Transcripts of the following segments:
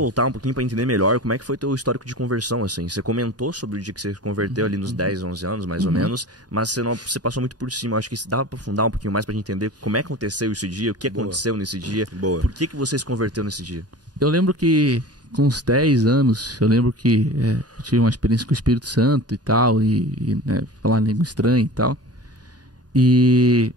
voltar um pouquinho para entender melhor como é que foi teu histórico de conversão, assim. Você comentou sobre o dia que você se converteu ali nos 10, 11 anos, mais ou menos, mas você passou muito por cima. Eu acho que isso dava para aprofundar um pouquinho mais pra gente entender como é que aconteceu esse dia, o que aconteceu nesse dia, por que você se converteu nesse dia. Eu lembro que com uns 10 anos, eu lembro que eu tive uma experiência com o Espírito Santo e tal, né, falar língua estranha e tal. E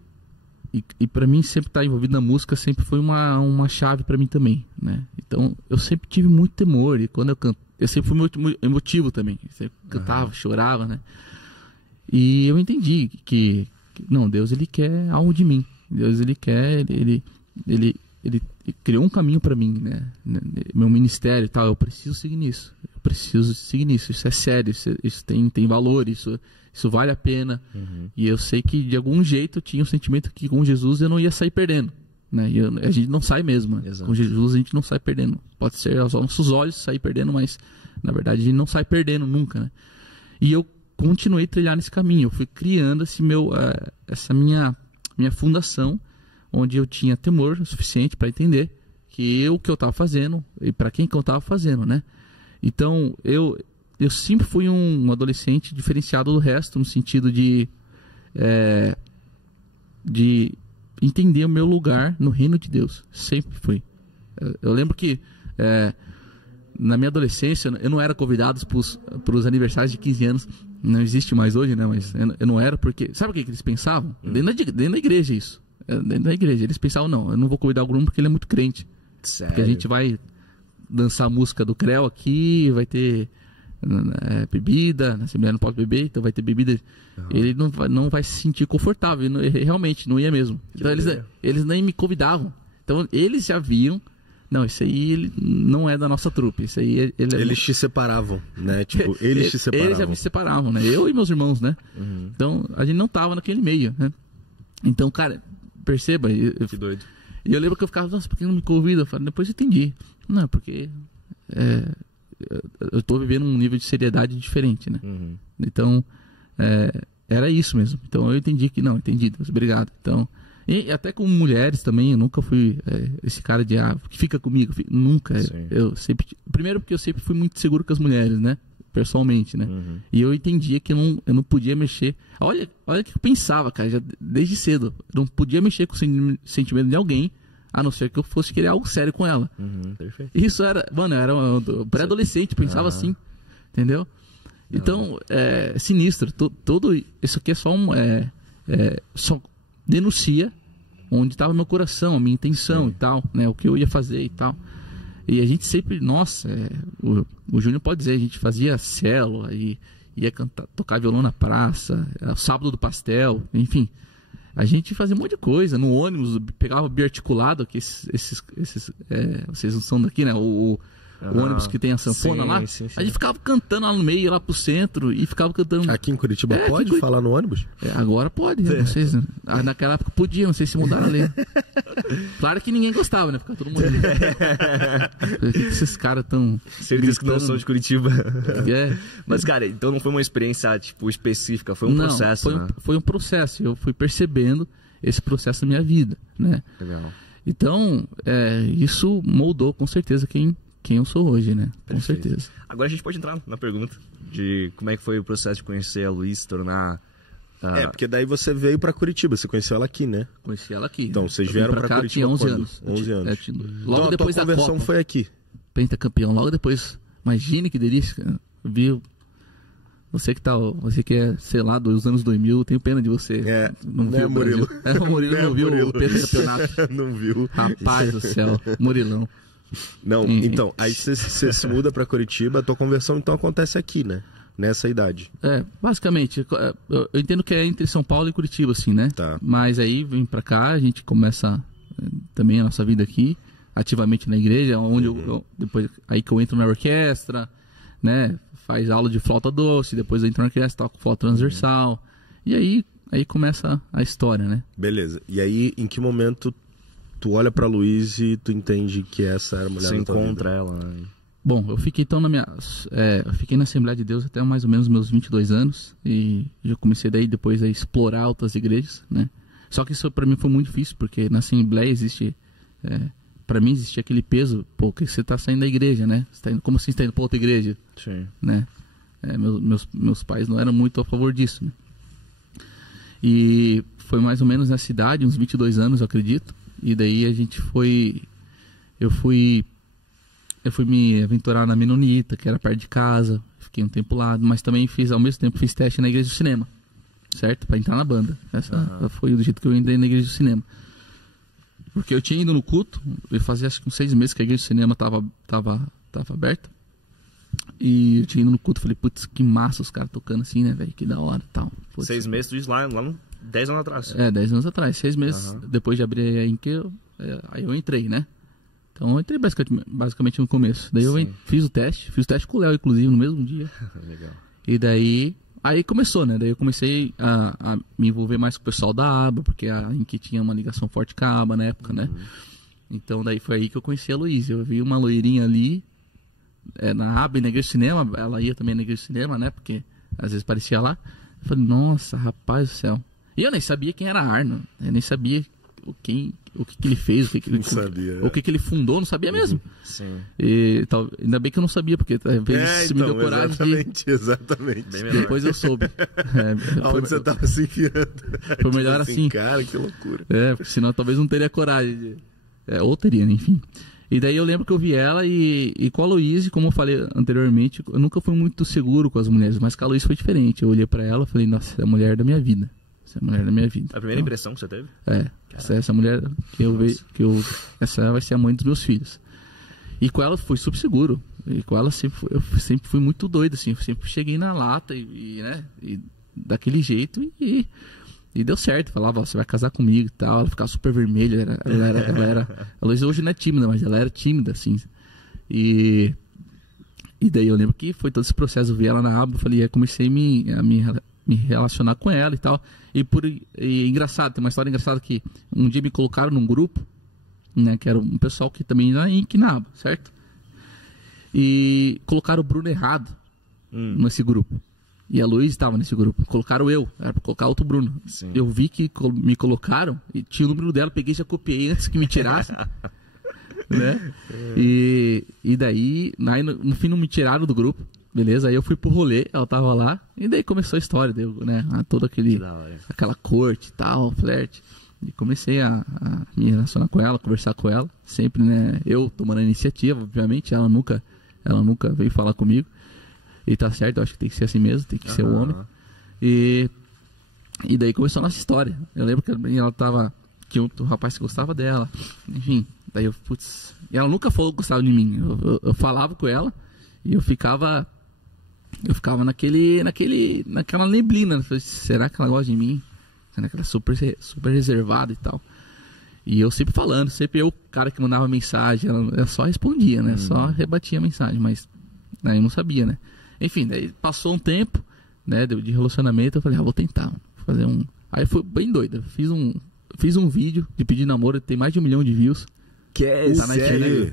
para mim sempre estar envolvido na música sempre foi uma chave para mim também, né? Então eu sempre tive muito temor, e quando eu canto, eu sempre fui muito emotivo também, eu cantava, chorava, né? E eu entendi que não, Deus ele quer algo de mim, Deus ele quer, ele criou um caminho para mim, né? Meu ministério e tal, eu preciso seguir nisso, isso é sério, isso tem valor, isso vale a pena. E eu sei que de algum jeito eu tinha o sentimento que com Jesus eu não ia sair perdendo, né? E a gente não sai mesmo, né? Com Jesus a gente não sai perdendo. Pode ser aos nossos olhos sair perdendo, mas na verdade a gente não sai perdendo nunca, né? E eu continuei a trilhar nesse caminho. Eu fui criando essa minha fundação, onde eu tinha temor o suficiente para entender que o que eu estava fazendo e para quem que eu estava fazendo, né? Então eu sempre fui um adolescente diferenciado do resto, no sentido de entender o meu lugar no reino de Deus. Sempre fui. Eu lembro que na minha adolescência eu não era convidado para os aniversários de 15 anos. Não existe mais hoje, né? Mas eu não era porque... Sabe o que eles pensavam? Dentro da igreja isso. Dentro da igreja. Eles pensavam, não, eu não vou convidar o Bruno porque ele é muito crente. Sério? Porque a gente vai dançar a música do Creu aqui, vai ter... bebida, na Assembleia não pode beber, então vai ter bebida. Ele não vai se sentir confortável, realmente não ia mesmo. Então eles nem me convidavam. Então eles já viam, não, isso aí ele não é da nossa trupe, isso aí eles te separavam, né? Tipo, eles te separavam. Eles já me separavam, né? Eu e meus irmãos, né? Então a gente não tava naquele meio, né? Então, cara, perceba, que doido. E eu lembro que eu ficava, nossa, por que não me convida? Eu falei, depois eu entendi. Não, porque eu tô vivendo um nível de seriedade diferente, né? Então, era isso mesmo. Então eu entendi que, não, entendi, Deus, obrigado. Então, e até com mulheres também, eu nunca fui esse cara de, que fica comigo, nunca. Eu sempre, primeiro porque eu sempre fui muito seguro com as mulheres, né? Pessoalmente, né? E eu entendia que eu não podia mexer. Olha o que eu pensava, cara, já desde cedo. Eu não podia mexer com o sentimento de alguém, a não ser que eu fosse querer algo sério com ela. Perfeito. Isso era, mano, eu era um pré-adolescente, pensava assim, entendeu? Então, é sinistro. Todo isso aqui é só só denuncia onde estava meu coração, a minha intenção e tal, né? O que eu ia fazer e tal. E a gente sempre, nossa, o Júnior pode dizer, a gente fazia célula e ia tocar violão na praça, sábado do pastel, enfim. A gente fazia um monte de coisa, no ônibus, pegava biarticulado, que vocês não são daqui, né? O ônibus que tem a sanfona lá. Sim. A gente ficava cantando lá no meio, lá pro centro, e ficava cantando. Aqui em Curitiba pode falar no ônibus? Agora pode, não sei se, naquela época podia, não sei se mudaram a lei. Claro que ninguém gostava, né? Ficava todo mundo. Por que esses caras tão. Certeza que não são de Curitiba. Mas, cara, então não foi uma experiência, tipo, específica, foi um processo, né? Foi um processo, eu fui percebendo esse processo na minha vida, né? Legal. Então, isso moldou com certeza quem eu sou hoje, né? Com certeza. Agora a gente pode entrar na pergunta de como é que foi o processo de conhecer a Luiz, se tornar... porque daí você veio pra Curitiba, você conheceu ela aqui, né? Conheci ela aqui. Então, vocês vieram pra Curitiba tinha 11 anos. 11 anos. Logo então, depois a tua conversão foi aqui. Pentacampeão, logo depois. Imagine que delícia, cara. Viu? Você que é, sei lá, dos anos 2000, tenho pena de você. Não viu, Murilo. O Murilo não viu o pentacampeonato. Não viu. Rapaz do céu, Murilão. Não, então, aí você se muda pra Curitiba, a tua conversão então acontece aqui, né? Nessa idade. Basicamente, eu entendo que é entre São Paulo e Curitiba, assim, né? Tá. Mas aí vem pra cá, a gente começa também a nossa vida aqui, ativamente na igreja, onde depois aí que eu entro na orquestra, né? Faz aula de flauta doce, depois eu entro na orquestra, toco flauta transversal. E aí começa a história, né? Beleza. E aí, em que momento tu olha pra Luiz e tu entende que essa era a mulher da tua vida? Você encontra ela, né? Bom, eu fiquei então eu fiquei na Assembleia de Deus até mais ou menos meus 22 anos e já comecei daí depois a explorar outras igrejas, né? Só que isso para mim foi muito difícil, porque na Assembleia existe pra mim existia aquele peso, pô, que você tá saindo da igreja, né? Você tá indo, como assim você tá indo pra outra igreja? Sim. Né? Meus pais não eram muito a favor disso, né? E foi mais ou menos nessa idade, uns 22 anos, eu acredito. E daí eu fui me aventurar na Menonita, que era perto de casa. Fiquei um tempo lá, mas também ao mesmo tempo fiz teste na igreja do cinema, certo? Pra entrar na banda. Essa foi do jeito que eu entrei na igreja do cinema. Porque eu tinha ido no culto, eu fazia acho que uns 6 meses que a igreja do cinema tava aberta. E eu tinha ido no culto, falei, putz, que massa os caras tocando assim, né, velho? Que da hora e tal. Putz. 6 meses, tu diz lá 10 anos atrás. 10 anos atrás. 6 meses depois de abrir aí aí eu entrei, né? Então eu entrei basicamente no começo. Daí eu fiz o teste com o Léo, inclusive, no mesmo dia. Legal. E daí, aí começou, né? Daí eu comecei a me envolver mais com o pessoal da aba, porque a Inky tinha uma ligação forte com a aba na época, né? Então daí foi aí que eu conheci a Luísa. Eu vi uma loirinha ali, na aba e na igreja de cinema, ela ia também na igreja de cinema, né? Porque às vezes parecia lá. Eu falei, nossa, rapaz do céu. E eu nem sabia quem era Arno, eu nem sabia o que ele fez, o que ele fundou, não sabia mesmo. Sim. E ainda bem que eu não sabia, porque me deu coragem exatamente. Depois eu soube. Onde você estava se enfiando. Foi melhor assim. Cara, que loucura. Porque senão talvez não teria coragem. Ou teria, né? Enfim. E daí eu lembro que eu vi ela e com a Luísa, como eu falei anteriormente, eu nunca fui muito seguro com as mulheres, mas com a Luísa foi diferente. Eu olhei pra ela e falei, nossa, é a mulher da minha vida. Essa é a mulher da minha vida. A primeira impressão que você teve? Essa mulher essa vai ser a mãe dos meus filhos. E com ela fui super seguro. E com ela eu sempre fui muito doido, assim. Eu sempre cheguei na lata né? E daquele jeito e deu certo. Falava, você vai casar comigo e tal. Ela ficava super vermelha. Ela era. A Luísa hoje não é tímida, mas ela era tímida, assim. E daí eu lembro que foi todo esse processo. Eu vi ela na aba, falei, comecei a me relacionar com ela e tal. E engraçado, tem uma história engraçada que um dia me colocaram num grupo, né, que era um pessoal que também era inquinava, certo? E colocaram o Bruno errado nesse grupo. E a Luísa estava nesse grupo. Colocaram era pra colocar outro Bruno. Sim. Eu vi que me colocaram e tinha o número dela, peguei e já copiei antes que me tirassem. Né? E daí, no fim não me tiraram do grupo. Beleza, aí eu fui pro rolê, ela tava lá, e daí começou a história, né? Toda aquela corte e tal, flerte. E comecei a me relacionar com ela, conversar com ela, sempre, né? Eu tomando a iniciativa, obviamente, ela nunca veio falar comigo. E tá certo, eu acho que tem que ser assim mesmo, tem que ser o homem. E daí começou a nossa história. Eu lembro que ela tava, que o rapaz que gostava dela, enfim. Daí eu, e ela nunca falou que gostava de mim. Eu falava com ela e eu ficava naquela neblina. Será que ela gosta de mim? Será que ela é super reservada e tal? E eu sempre falando, sempre eu, o cara que mandava mensagem, ela só respondia, né? Só rebatia a mensagem, mas aí eu não sabia, né? Enfim, daí passou um tempo, né, de relacionamento, eu falei, vou tentar fazer um... Aí foi bem doido, fiz um vídeo de pedir namoro, tem mais de 1 milhão de views. Que é tá na internet.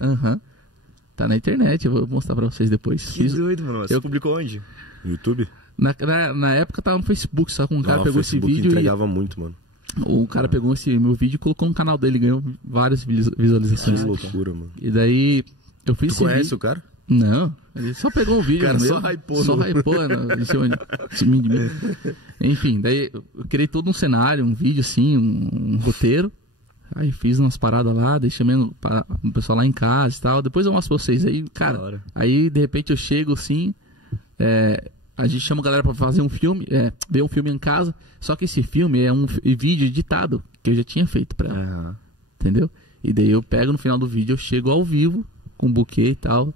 Tá na internet, eu vou mostrar pra vocês depois. Que doido, mano. Você publicou onde? No YouTube? Na época tava no Facebook, só que um cara pegou esse vídeo entregava muito, mano. O cara pegou esse meu vídeo e colocou no canal dele, ganhou várias visualizações. Que loucura, mano. E daí eu fiz Tu conhece o cara? Não, ele só pegou um vídeo. O cara só hypou. Enfim, daí eu criei todo um cenário, um vídeo assim, um roteiro. Aí fiz umas paradas lá, daí chamei o pessoal lá em casa e tal. Depois eu mostro pra vocês. Aí, cara, aí de repente eu chego assim, a gente chama a galera pra fazer um filme, ver um filme em casa. Só que esse filme é um vídeo editado que eu já tinha feito pra ela. Entendeu? E daí eu pego no final do vídeo, eu chego ao vivo com um buquê e tal.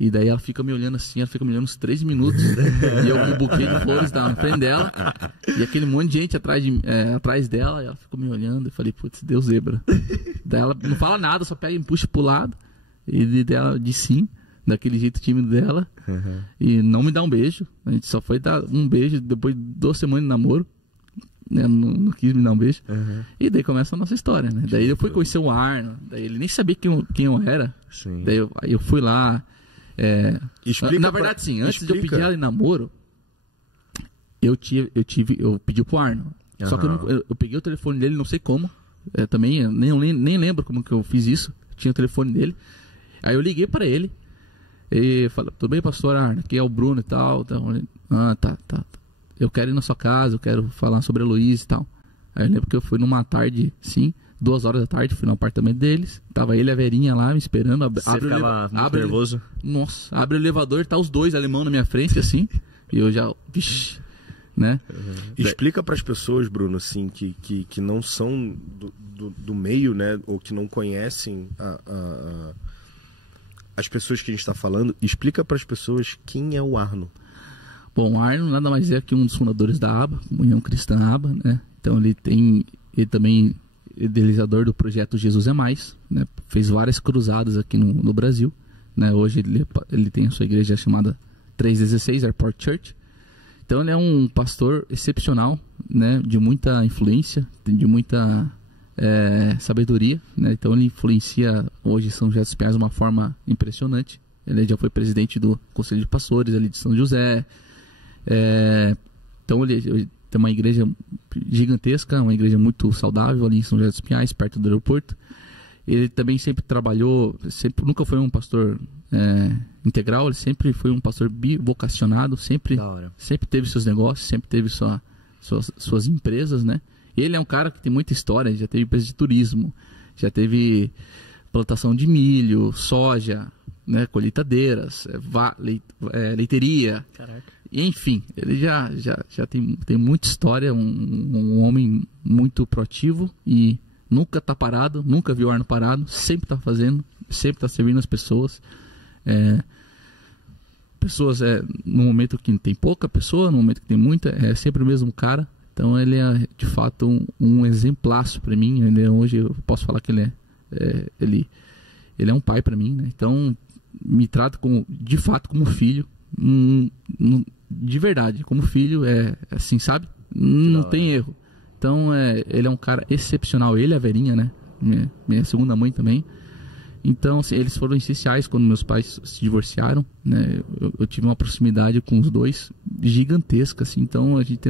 E daí ela fica me olhando assim, ela fica me olhando uns 3 minutos. E eu com um buquê de flores na frente dela. E aquele monte de gente atrás dela. E ela fica me olhando. E falei, putz, deu zebra. Daí ela não fala nada, só pega e me puxa pro lado. E dela diz sim, daquele jeito tímido dela. E não me dá um beijo. A gente só foi dar um beijo depois de 2 semanas de namoro. Não quis me dar um beijo. E daí começa a nossa história, né? Daí eu fui conhecer o Arno. Daí ele nem sabia quem eu era. Sim. Daí eu fui lá. Na verdade, sim, antes de eu pedir ela em namoro, eu pedi pro Arno. Só que eu peguei o telefone dele, não sei como. Também nem lembro como que eu fiz isso. tinha o telefone dele. Aí eu liguei pra ele e falei, tudo bem, pastor Arno? Aqui é o Bruno e tal. Tá. Eu quero ir na sua casa, eu quero falar sobre a Luísa e tal. Aí eu lembro que eu fui numa tarde, sim, 2 horas da tarde, fui no apartamento deles. Tava ele e a Verinha lá me esperando. Você ficava muito nervoso? Nossa, abre o elevador, tá os dois alemão na minha frente, assim. E eu já, vixi, né? Explica para as pessoas, Bruno, assim, que não são do meio, né? Ou que não conhecem as pessoas que a gente está falando. Explica para as pessoas quem é o Arno. Bom, o Arno nada mais é que um dos fundadores da ABA, União Cristã ABA, né? Então ele também idealizador do projeto Jesus é Mais, né? Fez várias cruzadas aqui no Brasil, né? Hoje ele tem a sua igreja chamada 316 Airport Church. Então ele é um pastor excepcional, né? De muita influência, de muita sabedoria, né? Então ele influencia hoje São José dos Pinhais de uma forma impressionante. Ele já foi presidente do Conselho de Pastores ali de São José. Então ele tem uma igreja gigantesca, uma igreja muito saudável ali em São José dos Pinhais, perto do aeroporto. Ele também sempre trabalhou, nunca foi um pastor integral, ele sempre foi um pastor bivocacionado, sempre teve seus negócios, sempre teve suas empresas, né? Ele é um cara que tem muita história, já teve empresa de turismo, já teve plantação de milho, soja, né, colheitadeiras, leiteria. Caraca. Enfim, ele já tem muita história, um homem muito proativo e nunca tá parado, nunca viu o Arno parado, sempre tá fazendo, sempre tá servindo as pessoas. Pessoas, no momento que tem pouca pessoa, no momento que tem muita, é sempre o mesmo cara. Então ele é de fato um exemplaço para mim. Hoje eu posso falar que ele é um pai para mim, né? Então me trata de fato como filho, de verdade, como filho, assim, sabe? Não tem erro. Então ele é um cara excepcional. Ele e a Verinha, né? Minha segunda mãe também. Então assim, eles foram essenciais quando meus pais se divorciaram, né? Eu tive uma proximidade com os dois gigantesca, assim. Então a gente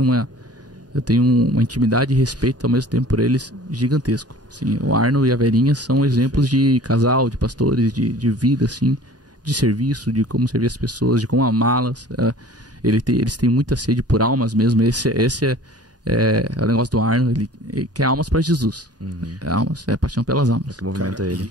eu tenho uma intimidade e respeito ao mesmo tempo por eles gigantesco. Assim, o Arno e a Verinha são exemplos de casal, de pastores, de vida, assim, de serviço, de como servir as pessoas, de como amá-las. Eles têm muita sede por almas mesmo. Esse é o negócio do Arno. Ele quer almas para Jesus. É paixão pelas almas. Que movimenta ele.